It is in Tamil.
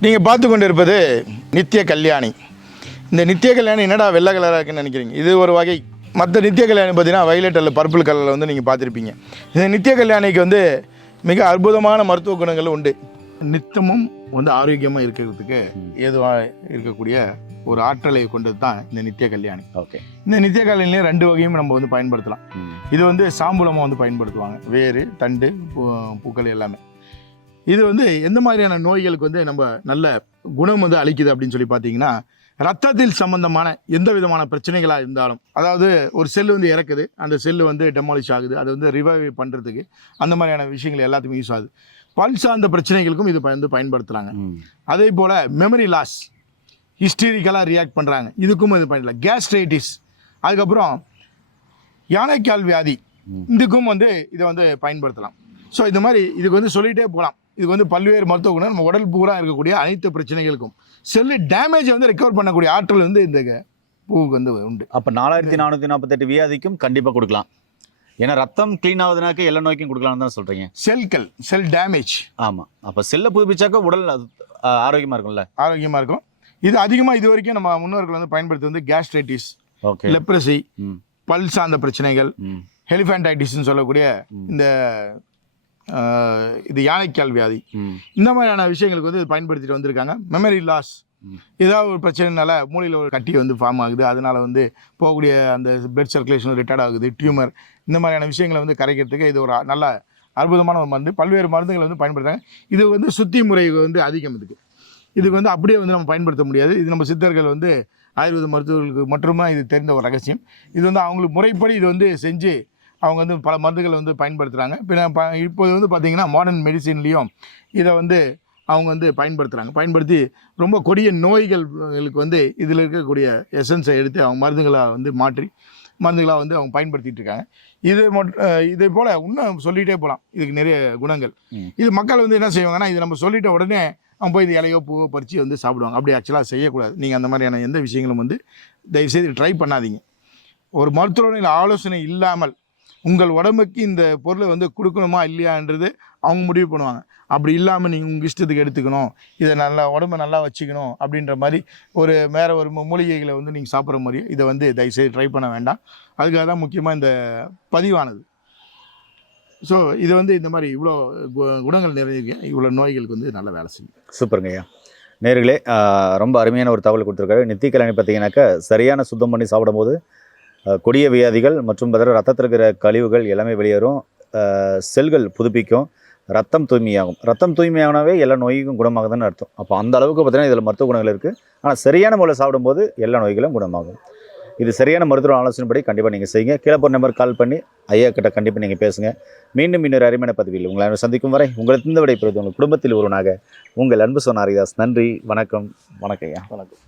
நீங்கள் பார்த்து கொண்டு இருப்பது நித்திய கல்யாணி. இந்த நித்திய கல்யாணி என்னடா வெள்ளை கலராக இருக்குன்னு நினைக்கிறீங்க? இது ஒரு வகை மற்ற நித்திய கல்யாணி பார்த்தீங்கன்னா வயலட் அல்ல பர்பிள் கலரில் வந்து நீங்கள் பார்த்துருப்பீங்க. இந்த நித்திய கல்யாணிக்கு வந்து மிக அற்புதமான மருத்துவ குணங்கள் உண்டு. நித்தமும் வந்து ஆரோக்கியமாக இருக்கிறதுக்கு ஏதுவாக இருக்கக்கூடிய ஒரு ஆற்றலை கொண்டது தான் இந்த நித்திய கல்யாணி. ஓகே. இந்த நித்திய கல்யாணிலே ரெண்டு வகையும் நம்ம வந்து பயன்படுத்தலாம். இது வந்து சாம்பூலமாக வந்து பயன்படுத்துவாங்க. வேறு தண்டு பூ- பூக்கள் எல்லாமே. இது வந்து எந்த மாதிரியான நோய்களுக்கு வந்து நம்ம நல்ல குணம் வந்து அளிக்குது அப்படின்னு சொல்லி பார்த்தீங்கன்னா ரத்தத்தில் சம்பந்தமான எந்த விதமான பிரச்சனைகளாக இருந்தாலும் அதாவது ஒரு செல் வந்து இறக்குது அந்த செல்லு வந்து டெமாலிஷ் ஆகுது அதை வந்து ரிவைவ் பண்ணுறதுக்கு அந்த மாதிரியான விஷயங்கள் எல்லாத்துக்கும் யூஸ் ஆகுது. பல் சார்ந்த பிரச்சனைகளுக்கும் இது வந்து பயன்படுத்துகிறாங்க அதே போல் மெமரி லாஸ் ஹிஸ்டரிக்கலாக ரியாக்ட் பண்ணுறாங்க இதுக்கும் இது பண்ணலாம் கேஸ்ட்ரைட்டிஸ் அதுக்கப்புறம் யானைக்கால் வியாதி இதுக்கும் வந்து இதை வந்து பயன்படுத்தலாம். ஸோ இது மாதிரி இதுக்கு வந்து சொல்லிகிட்டே போகலாம். இதுக்கு வந்து பல்வேறு மருத்துவ குணம் நம்ம உடல் பூரா இருக்கக்கூடிய அனைத்து பிரச்சனைகளுக்கும். செல்லு டேமேஜை வந்து ரெக்கவர் பண்ணக்கூடிய ஆற்றல் வந்து இந்த பூவுக்கு வந்து உண்டு. அப்போ நாலாயிரத்தி நானூற்றி நாற்பத்தெட்டு வியாதிக்கும் கண்டிப்பாக கொடுக்கலாம். ஏன்னா ரத்தம் க்ளீன் ஆகுதுனாக்க எல்லா நோய்க்கும் கொடுக்கலாம்னு தான் சொல்கிறீங்க செல்கள் செல் டேமேஜ் ஆமாம் அப்போ செல்லை புதுப்பிச்சாக்க உடல் ஆரோக்கியமாக இருக்கும்ல? ஆரோக்கியமாக இருக்கும். இது அதிகமாக இது வரைக்கும் நம்ம முன்னோர்கள் வந்து பயன்படுத்தி வந்து கேஸ்ட்ரைட்டிஸ் ஓகே. லெப்ரசி பல் சார்ந்த பிரச்சனைகள் ம். ஹெலிஃபேண்டைட்டிஸ்னு சொல்லக்கூடிய இந்த இது யானைக்கால் வியாதி. இந்த மாதிரியான விஷயங்களுக்கு வந்து இது பயன்படுத்திட்டு வந்திருக்காங்க. Memory loss. ஏதாவது ஒரு பிரச்சனைனால மூளையில் ஒரு கட்டி வந்து ஃபார்ம் ஆகுது. அதனால வந்து போகக்கூடிய அந்த பிளட் சர்க்குலேஷன் ரிட்டார்ட் ஆகுது டியூமர் இந்த மாதிரியான விஷயங்களை வந்து கரைக்கிறதுக்கு இது ஒரு நல்ல அற்புதமான ஒரு மருந்து. பல்வேறு மருந்துகளை வந்து பயன்படுத்துறாங்க. இது வந்து சுத்தி முறை வந்து அதிகம் இதுக்கு. இதுக்கு வந்து அப்படியே வந்து நம்ம பயன்படுத்த முடியாது. இது நம்ம சித்தர்கள் வந்து ஆயுர்வேத மருத்துவர்களுக்கு மட்டுமே இது தெரிந்த ஒரு ரகசியம். இது வந்து அவங்களுக்கு முறைப்படி இது வந்து செஞ்சு அவங்க வந்து பல மருந்துகளை வந்து பயன்படுத்துகிறாங்க இப்போ ப இப்போது வந்து பார்த்திங்கன்னா மாடர்ன் மெடிசின்லேயும் இதை வந்து அவங்க வந்து பயன்படுத்துகிறாங்க பயன்படுத்தி ரொம்ப கொடிய நோய்களுக்கு வந்து இதில் இருக்கக்கூடிய எசன்ஸை எடுத்து அவங்க மருந்துகளாக வந்து மாற்றி மருந்துகளாக வந்து அவங்க பயன்படுத்திட்டு இருக்காங்க இது மட்டும் இதே போல் இன்னும் சொல்லிகிட்டே போகலாம் இதுக்கு நிறைய குணங்கள். இது மக்கள் வந்து என்ன செய்வாங்கன்னா இது நம்ம சொல்லிட்ட உடனே அவங்க போய் இது இலையோ பூவோ பறித்து வந்து சாப்பிடுவாங்க. அப்படி ஆக்சுவலாக செய்யக்கூடாது. நீங்கள் அந்த மாதிரியான எந்த விஷயங்களும் வந்து தயவுசெய்து ட்ரை பண்ணாதீங்க. ஒரு மருத்துவரின் ஆலோசனை இல்லாமல் உங்கள் உடம்புக்கு இந்த பொருளை வந்து கொடுக்கணுமா இல்லையான்றது அவங்க முடிவு பண்ணுவாங்க. அப்படி இல்லாமல் நீங்கள் உங்கள் இஷ்டத்துக்கு எடுத்துக்கணும். இதை நல்லா உடம்ப நல்லா வச்சுக்கணும் அப்படின்ற மாதிரி ஒரு வேறு ஒரு மூலிகைகளை வந்து நீங்கள் சாப்பிட்ற மாதிரி இதை வந்து தயவுசெய்து ட்ரை பண்ண வேண்டாம். அதுக்காக தான் முக்கியமாக இந்த பதிவானது. ஸோ இது வந்து இந்த மாதிரி இவ்வளோ கு- குணங்கள் நிறைய இவ்வளோ நோய்களுக்கு வந்து நல்ல வேலை செய்யும் சூப்பருங்க ஐயா. நேர்களே ரொம்ப அருமையான ஒரு தகவல் கொடுத்துருக்காரு. நித்திய கல்யாணி பார்த்தீங்கன்னாக்கா சரியான சுத்தம் பண்ணி சாப்பிடும்போது கொடிய வியாதிகள் மற்றும் பார்த்தா ரத்தத்தில் இருக்கிற கழிவுகள் எல்லாமே வெளியேறும். செல்கள் புதுப்பிக்கும். ரத்தம் தூய்மையாகும். ரத்தம் தூய்மையாகவே எல்லா நோய்க்கும் குணமாகுதுன்னு அர்த்தம். அப்போ அந்த அளவுக்கு பார்த்திங்கன்னா இதில் மருத்துவ குணங்கள் இருக்குது ஆனால் சரியான முறையில் சாப்பிடும்போது எல்லா நோய்களும் குணமாகும். இது சரியான மருத்துவ ஆலோசனைப்படி கண்டிப்பாக நீங்கள் செய்யுங்க. கீழே நம்பர் கால் பண்ணி ஐயா கிட்ட கண்டிப்பாக நீங்கள் பேசுங்க. மீண்டும் இன்னொரு அருமையான பதிவில் உங்களை சந்திக்கும் வரை உங்களை இந்த விடைபெறுவது உங்கள் குடும்பத்தில் ஒருவனாக உங்கள் அன்பு சொன்னாரிதாஸ் நன்றி. வணக்கம். வணக்கம் ஐயா. வணக்கம்.